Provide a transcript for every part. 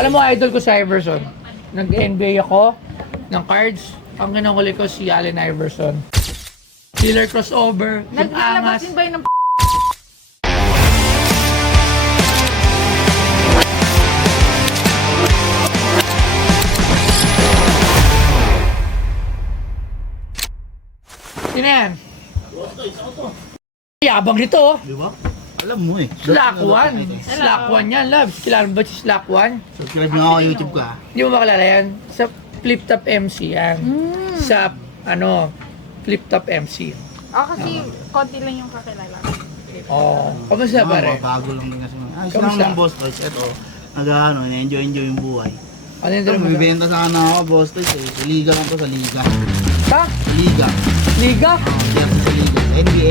Alam mo, idol ko si Iverson. Nag-NBA ako ng cards. Ang kinahuli ko si Allen Iverson. Killer crossover, yung Naglalabas angas. din ba yun ng Sino yan? Yabang nito, oh. Di ba? Alam mo eh. Slack 1. Slack 1 yan, love. Kilala mo ba si Slack 1? Subscribe na ako sa YouTube ka. Hindi mo makilala yan? Sa Flip Top MC yan. Sa, Flip Top MC. kasi konti lang yung kakilala. Oh, kamusta pare? Bago lang din kasi. Ayos lang Kamusta? ng boss toys. Ito, enjoy yung buhay. Ano yung Ito, dalawa mo? bibenta sana ako boss toys eh. Sa liga lang to, sa liga. Ha? Sa liga. Liga? Jersey sa liga. NBA.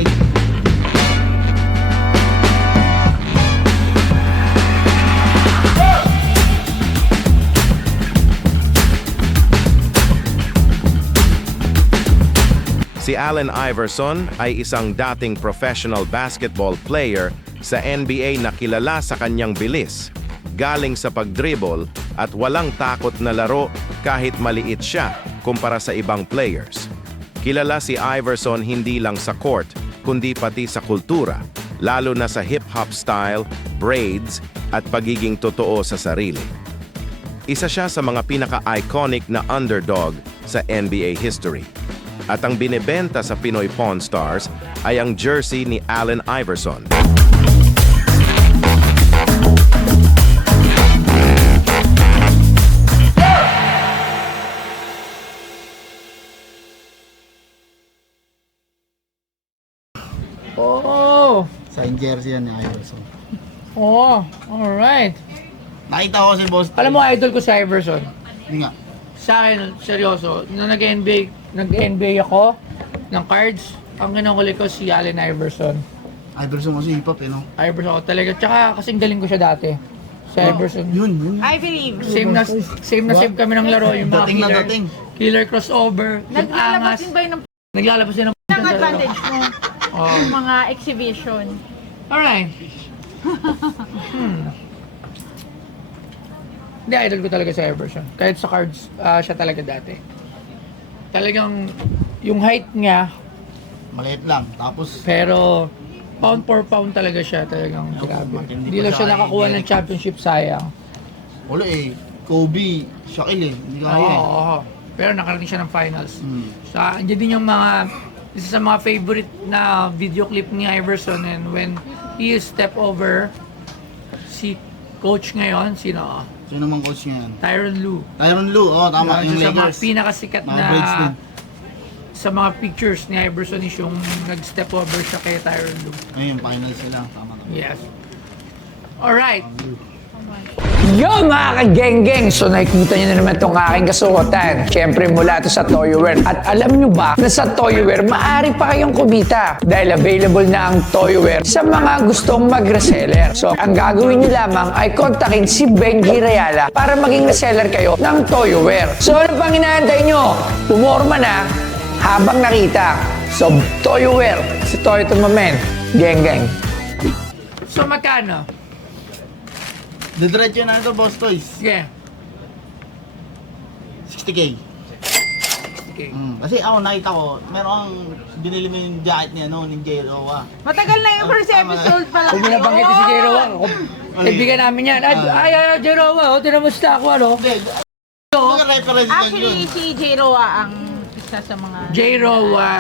Si Allen Iverson ay isang dating professional basketball player sa NBA na kilala sa kanyang bilis, galing sa pagdribble at walang takot na laro kahit maliit siya kumpara sa ibang players. Kilala si Iverson hindi lang sa court, kundi pati sa kultura, lalo na sa hip-hop style, braids at pagiging totoo sa sarili. Isa siya sa mga pinaka-iconic na underdog sa NBA history. At ang binebenta sa Pinoy Pawn Stars ay ang jersey ni Allen Iverson. Oo. Sign jersey yan ni Iverson. Oo. Alright. Nakita ko si boss toys. Alam mo, idol ko si Iverson. Hindi nga. Sa akin, seryoso, nung nag-NBA ako ng cards, ang kinahuli ko si Allen Iverson. Iverson kasi hip-hop eh, no? Iverson ako talaga. Tsaka kasing galing ko siya dati. Si Iverson. Yun. I believe. Same kami ng laro. Yung mga Dating na killer, dating. killer crossover, yung Naglalabas angas. din ba yun ng Naglalabas din ng ng advantage mo? Oh. Yung mga exhibition. Alright. Hindi, idol ko talaga si Iverson. Kahit sa cards, siya talaga dati. Talagang, yung height niya, Maliit lang. Tapos, pero pound for pound talaga siya. Talagang grabe. matindi Hindi pa lang siya siya nakakuha kay ng Derek. championship, sayang. wala eh. Kobe, Shaquille eh. Hindi Oo, kaya eh. oo. Pero nakarating siya ng finals. Hmm. Sa andyan din yung isa sa mga favorite na video clip ni Iverson, and when he step over si coach ngayon, sino? Sino naman coach niya yan? Tyronn Lue. Tyronn Lue, tama. Isa Yung sa mga Lakers. pinakasikat Mga Braids din. sa mga pictures ni Iverson is yung nag-step over siya kay Tyronn Lue. Ayun, final sila. Tama. Yes. Alright. Yo mga ka-geng-geng! So nakikita nyo na naman itong aking kasuotan. Siyempre mula ito sa Toyoware. At alam nyo ba na sa Toyoware, maaari pa kayong kumita dahil available na ang Toyoware sa mga gustong mag-reseller. So ang gagawin nyo lamang ay kontakin si Benji Rayala para maging reseller kayo ng Toyoware. So ano pang inaantay nyo? Pumorma na habang nakita. So Toyoware, si Toyo Tumamen. Geng-geng. So magkano? Didiretso na ito, boss toys. Sige. 60K. Okay. Kasi ako nakita ko, meron kang binili mo yung jacket niya, no, ni J. Roa. Matagal na yung first episode pa lang. Huwag mo na banggit si Jeroa. Kaibigan namin yan. Ay, Jeroa. O, tinamusta ako, ano? Hindi, mag-reference lang yun. Actually, si J. Roa ang isa sa mga... Jeroa,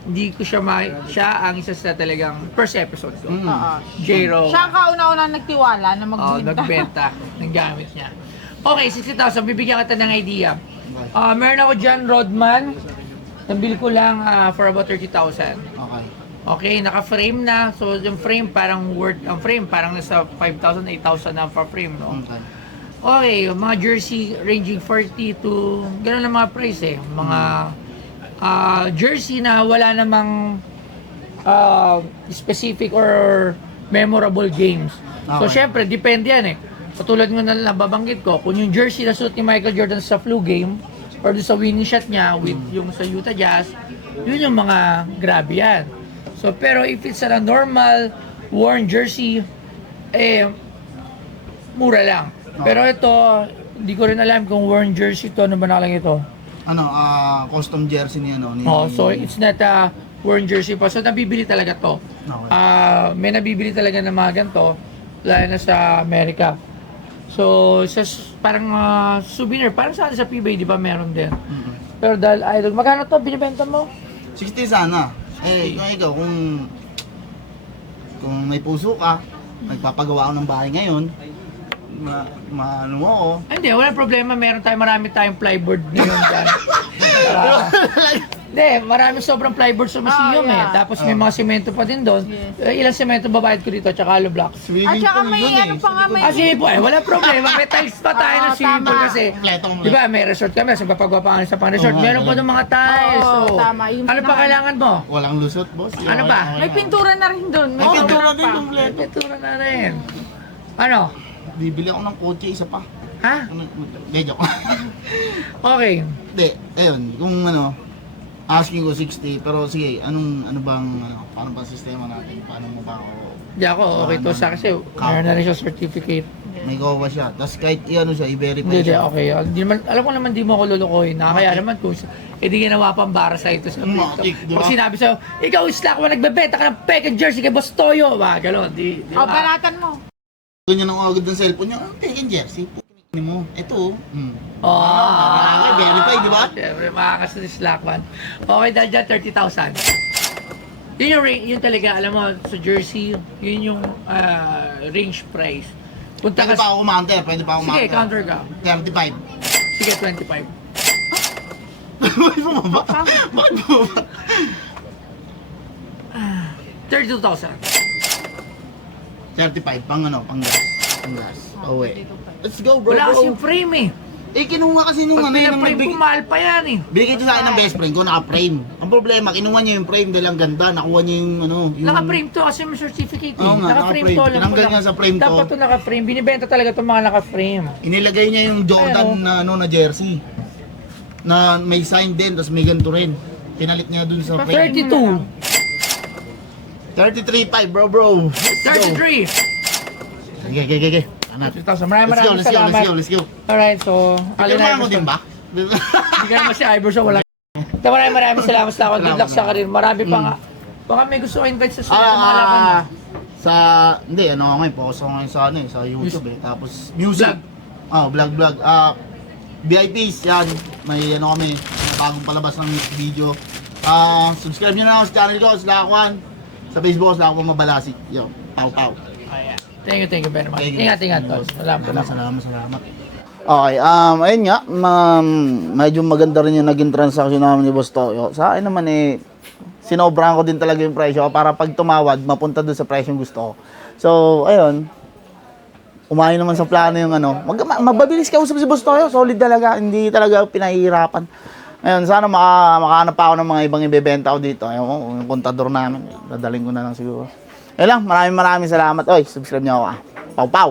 hindi ko siya ang isa sa talagang first episode ko. Oo. Jeroa. Siya ang kauna-una nagtiwala na Oh, magbenta. nagbenta ng gamit niya. Okay, 60,000. Bibigyan kita ng idea. Meron ako dyan, Rodman. Nabili ko lang for about 30,000. Okay. Okay, naka-frame na. So, yung frame parang worth, ang frame parang nasa 5,000, 8,000 na per frame, no? Okay. Okay, mga jersey ranging 40 to, gano'n lang mga price eh. Mga jersey na wala namang specific or memorable games. So, Okay. syempre, depende yan eh. Katulad nga na nababanggit ko, kung yung jersey na suot ni Michael Jordan sa flu game, or sa winning shot niya with yung sa Utah Jazz, yun yung mga grabe yan. So, pero if it's a normal worn jersey, mura lang. Pero ito, hindi ko rin alam kung worn jersey to. Ano ba nakalagay ito? Ano, custom jersey niya, no? Oh, so it's not a worn jersey pa. So nabibili talaga to. Okay. May nabibili talaga ng mga ganito, lalo na sa Amerika. So, parang souvenir, parang sa PBay, di ba meron din. Pero dahil idol, magkano to binibenta mo? 60 sana. Eh, kung ikaw, kung may puso ka, nagpapagawa ako ng bahay ngayon, ano mo ako. Hindi, walang problema. Marami tayong plyboard ngayon dyan. Hindi, marami sobrang plyboard sa Museum yeah. Tapos may mga semento pa din doon. Ilang semento babayad ko dito, tsaka hollow blocks. At saka may ano pa nga, may... Sige po, walang problema. May tiles pa tayo ng swimming pool tama. kasi. Kompleto. Di ba, may resort kami. So, papagwapangan sa pang resort. Oo, Meron pa oo. doon mga tiles. Oo, So, tama. Yung ano pa pinaka- kailangan mo? Walang lusot, boss. Ano ba? May pintura na rin doon. May pintura din pa. kompleto. May tura na rin. Ano? Bibili ako ng kotse, isa pa. Ha? Hindi, joke. Okay. Hindi, ayun, kung asking ko 60, pero sige, ano bang, paano ba sistema natin? Paano mo ba ako, Di ako, okay to sa kasi meron na rin siya certificate. may gawa siya. Tapos kahit siya, i-verify Hindi, siya. okay. Di naman, alam ko naman di mo ako lulukoy. Nakakaya naman kung di ginawa pang bara sa ito sa Matik, di ba? Pag sinabi sa'yo, ikaw Slack, nagbebenta ka ng peke jersey kay Boss Toyo. Ba, gano'n. Di O, ba? banatan mo. Ganyan ang agad ng cellphone niya, taken jersey. Pukin mo, ito. Oh, Verify, di ba? Siyempre, makakas na Slack man. Okay, dahil dyan, 30,000. Yun yung range, yun talaga, alam mo, sa jersey, yun yung range price. Punta Pwede ka, pa ako kumante, pwede pa ako sige, kumante. counter ka. 35. Sige, 25. Bakit bumaba? Bakit bumaba? 32,000. 35, pang gas. Pang gas. Uwi. Let's go, bro. Wala kasing frame eh. Eh, kinuha kasi nung Pag yun, pina-frame ko, mahal pa yan eh. Binigay ito sa akin ng best friend ko, naka-frame. Ang problema, kinuha niya yung frame dahil ang ganda. Nakuha niya yung yung... Naka-frame to kasi may certificate eh. Oo nga, Naka-frame naka-frame. to. Alam ko Tinanggal lang. niya sa frame to. Dapat to naka-frame. Binibenta talaga itong mga naka-frame. Inilagay niya yung Jordan na jersey. Na may sign din, tapos may ganito rin. Pinalit niya dun sa frame. 32. 33.5, bro. 33. Okay. Anat. 2,000. Maraming Let's salamat. go. Alright, so... Kailangan mo din ba? Hindi ka naman si Iverson, wala. Maraming salamat sa ako. Good luck sa karir. Marami pa nga. Baka may gusto ko invite sa susunod na mga laban mo. Hindi, ngayon, focus ako ngayon sa YouTube eh. Tapos, music. Vlog. Vlog. VIPs, yan. May kami, bagong palabas ng video. Subscribe nyo na ako sa channel ko, Slack1. Sa Facebook, Slack1 Mabalasik. Yo, pow. Thank you very much. Ingat, tol. Salamat. Okay, ayun nga, medyo maganda rin yung naging transaction namin ni Boss Toyo. Sa akin naman sinobrahan ko din talaga yung presyo para pag tumawad, mapunta doon sa presyo yung gusto ko. So, ayun, umayon naman sa plano yung mababilis kausap si Boss Toyo, solid talaga, hindi talaga pinahihirapan. Ayun, sana makahanap pa ako ng mga ibang ibebenta ko dito. Ayun, yung kontador namin, dadaling ko na lang siguro. Ayun lang, maraming salamat. Oy, subscribe niyo ako. Pow.